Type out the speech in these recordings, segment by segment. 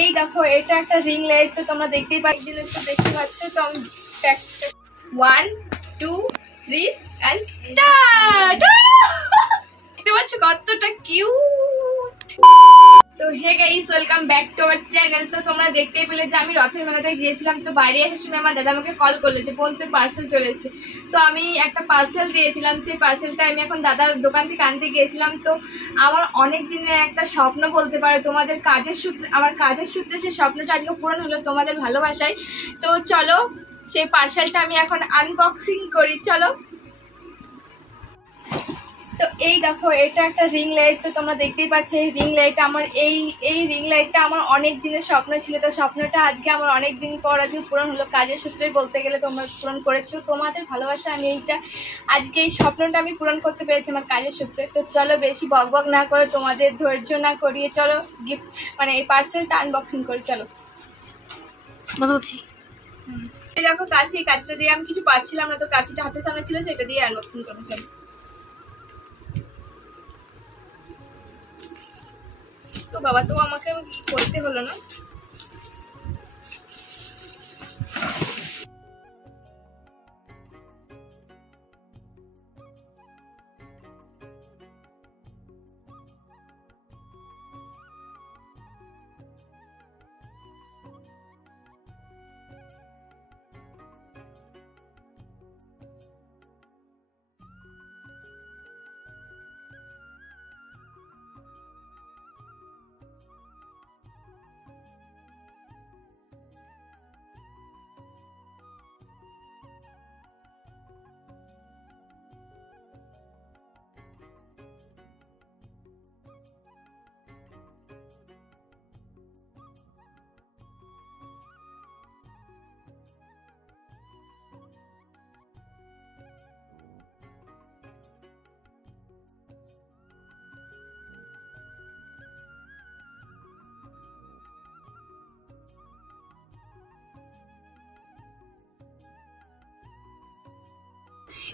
এই দেখো এটা একটা রিং লাইট, তো তোমরা দেখতেই দেখতে পাচ্ছ। তো আমি 1 2 3 এন্ড স্টার্ট। দেখতে পাচ্ছ কতটা কিউট। তো hey guys, welcome back to our channel. তো তোমরা দেখতেই পেলে যে আমি রথের মেলাতে গিয়েছিলাম। তো বাড়ি আসার সময় আমার দাদা আমাকে কল করলো যে বোন তোর পার্সেল চলে এসেছে। তো আমি একটা পার্সেল দিয়েছিলাম, সেই পার্সেলটা আমি এখন দাদার দোকান থেকে আনতে গিয়েছিলাম। তো আমার অনেক দিনের একটা স্বপ্ন বলতে পারো, তোমাদের কাজের সূত্রে, আমার কাজের সূত্রে সেই স্বপ্নটা আজকে পূরণ হলো তোমাদের ভালোবাসায়। তো চলো সেই পার্সেলটা আমি এখন আনবক্সিং করি, চলো। তো এই দেখো এটা একটা রিং লাইট, তো তোমরা দেখতেই পাচ্ছ এই রিং লাইট আমার এই রিং লাইটটা আমার অনেক দিনের স্বপ্ন ছিল। তো স্বপ্নটা আজকে আমার অনেক দিন পর আজকে পূরণ হলো, কাজের সূত্রে বলতে গেলে তোমরা পূরণ করেছো তোমাদের ভালোবাসা। আমি আজকে এই স্বপ্নটা আমি পূরণ করতে পেরেছি আমার কাজের সূত্রে। তো চলো বেশি বকবক না করে, তোমাদের ধৈর্য না করিয়ে চলো গিফট মানে এই পার্সেলটা আনবক্সিং করি, চলো। এই দেখো কাঁচিটা দিয়ে আমি কিছু পাচ্ছিলাম না, তো কাঁচিটা হাতের সামনে ছিল, তো এটা দিয়ে আনবক্সিং করো, চলো। তো বাবা, তো আমাকে করতে হলো না।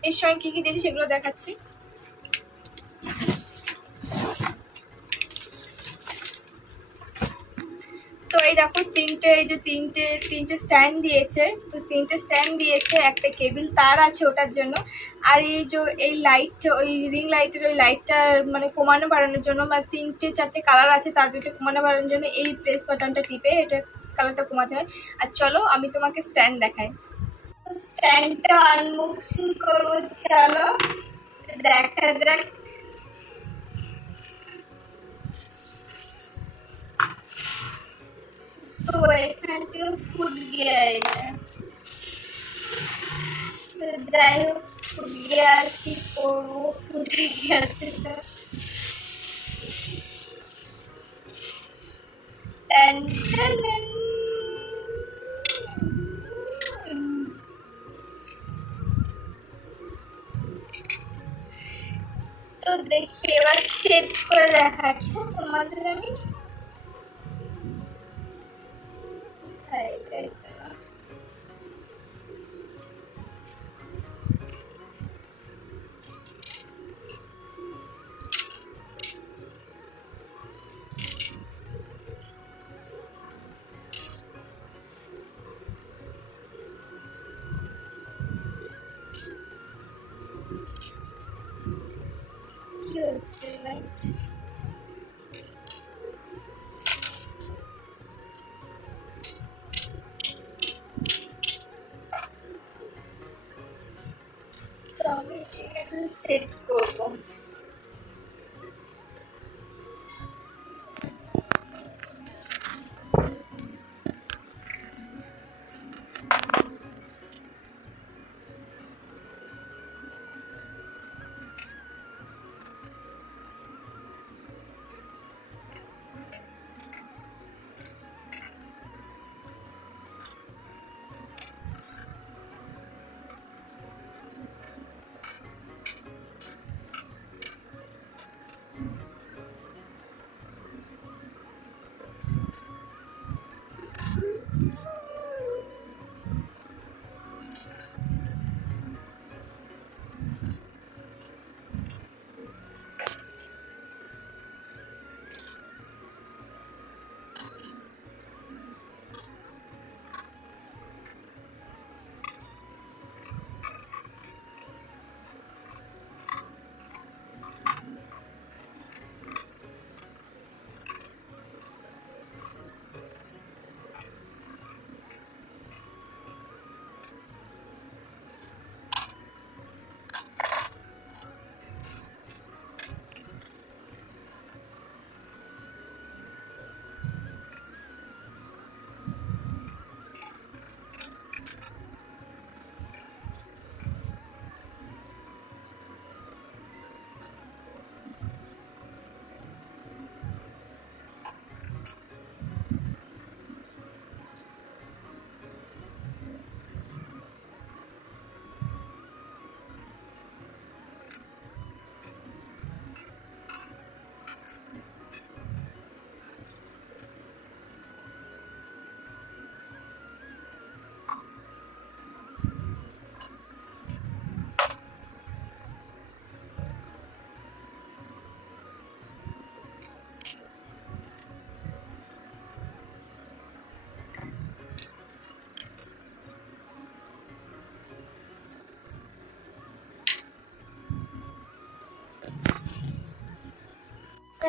এর সঙ্গে কি কি দিয়েছি সেগুলো দেখাচ্ছি। তো এই দেখো তিনটে স্ট্যান্ড দিয়েছে। তো তিনটে স্ট্যান্ড দিয়েছে, একটা কেবিল তার আছে ওটার জন্য। আর এই লাইট, ওই রিং লাইটের ওই লাইটটা মানে কমানো বাড়ানোর জন্য, মানে 3-4টে কালার আছে, তার যেটা কমানো বাড়ানোর জন্য এই প্রেস বাটনটা টিপে এটা কালারটা কমাতে হয়। আর চলো আমি তোমাকে স্ট্যান্ড দেখাই। স্ট্যান্ডটা আনবক্সিং করবো, চলো দেখা যাক। তো এখান থেকে ফুট গিয়ে এটা, তো যাই হোক ফুট গিয়ে আর কি করবো, ফুটে গেছে। তো দেখি এবার সেট করে দেখাচ্ছে তোমাদের আমি। কি হচ্ছে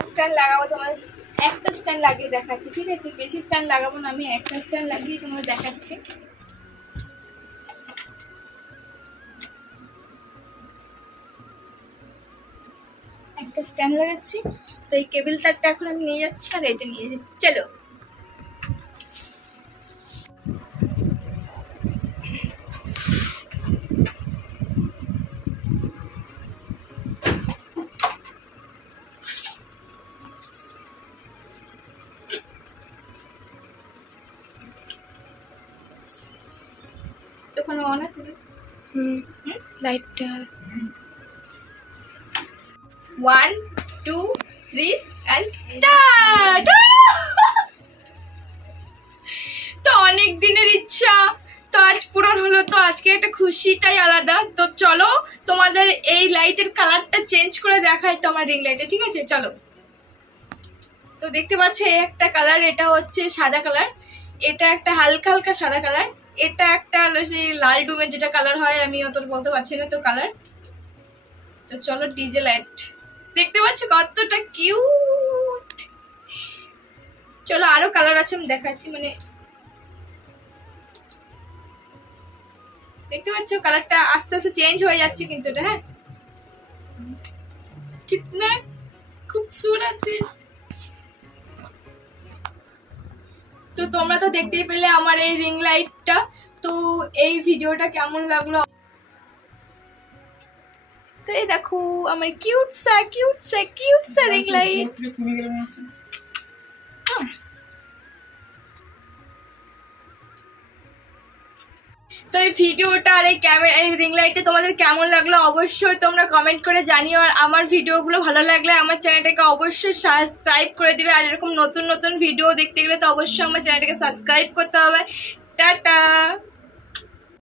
স্ট্যান্ড লাগাবো, তোমাদের একটা স্ট্যান্ড লাগিয়ে দেখাচ্ছি, ঠিক আছে? বেশি স্ট্যান্ড লাগাবো না, আমি একটা স্ট্যান্ড লাগিয়ে তোমাদের দেখাচ্ছি। একটা স্ট্যান্ড লাগাচ্ছি। তো এই কেবল তারটা এখন আমি নিয়ে যাচ্ছি আর এটা নিয়ে যাচ্ছি, চলো। তখন অন আছে লাইটটা। 1 2 3 and start। তো অনেক দিনের ইচ্ছা তো আজ পূরণ হলো, তো আজকে একটা খুশিটাই আলাদা। তো চলো তোমাদের এই লাইটের কালারটা চেঞ্জ করে দেখাই তো আমার রিং লাইটে, ঠিক আছে? চলো। তো দেখতে পাচ্ছ এই একটা কালার, এটা হচ্ছে সাদা কালার, এটা একটা হালকা হালকা সাদা কালার, এটা একটা সেই লাল ডুমের যেটা কালার হয়, আমি অত বলতে পারছি না তো কালার। তো চলো ডিজে লাইট, দেখতে পাচ্ছ কতটা কিউট। চলো আরো কালার আছে আমি দেখাচ্ছি, মানে দেখতে পাচ্ছ কালারটা আস্তে আস্তে চেঞ্জ হয়ে যাচ্ছে কিন্তু এটা, হ্যাঁ কিতনা খুবসুরত। তো তোমরা তো দেখতেই পেলে আমার এই রিং লাইটটা। তো এই ভিডিওটা কেমন লাগলো, তো এই দেখো আমার কিউট সা রিং লাইট। তো এই ভিডিওটা আর এই ক্যামেরা এই রিং লাইটে তোমাদের কেমন লাগলো অবশ্যই তোমরা কমেন্ট করে জানিও। আর আমার ভিডিওগুলো ভালো লাগলে আমার চ্যানেলটাকে অবশ্যই সাবস্ক্রাইব করে দিবে। আর এরকম নতুন নতুন ভিডিও দেখতে গেলে তো অবশ্যই আমার চ্যানেলটাকে সাবস্ক্রাইব করতে হবে। টাটা।